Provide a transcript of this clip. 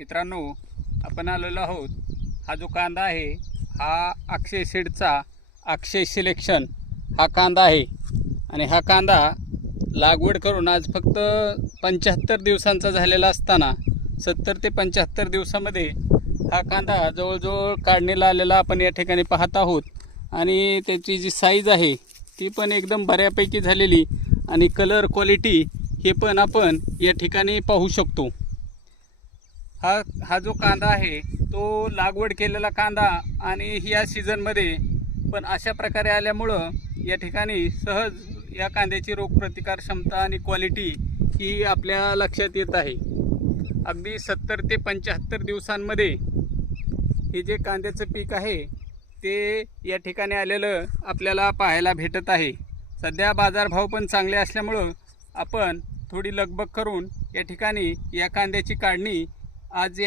मित्रांनो आपण आलेलो आहोत. हा जो कांदा आहे हा अक्षय सीडचा अक्षय सिलेक्शन हा कांदा आहे. आणि हा कांदा लागवड करून आज फक्त पंच्याहत्तर दिवसांचा झालेला असताना सत्तर ते पंच्याहत्तर दिवसामध्ये हा कांदा जवळजवळ काढणीला आलेला आपण या ठिकाणी पाहत आहोत. आणि त्याची जी साईज आहे ती पण एकदम बऱ्यापैकी झालेली. आणि कलर क्वालिटी हे पण आपण या ठिकाणी पाहू शकतो. हा हा जो कांदा आहे तो लागवड केलेला कांदा आणि या सीझनमध्ये पण अशा प्रकारे आल्यामुळं या ठिकाणी सहज या कांद्याची रोगप्रतिकार क्षमता आणि क्वालिटी ही आपल्या लक्षात येत आहे. अगदी सत्तर ते पंच्याहत्तर दिवसांमध्ये हे जे कांद्याचं पीक आहे ते या ठिकाणी आलेलं आपल्याला पाहायला भेटत आहे. सध्या बाजारभाव पण चांगले असल्यामुळं आपण थोडी लगबग करून या ठिकाणी या कांद्याची काढणी आज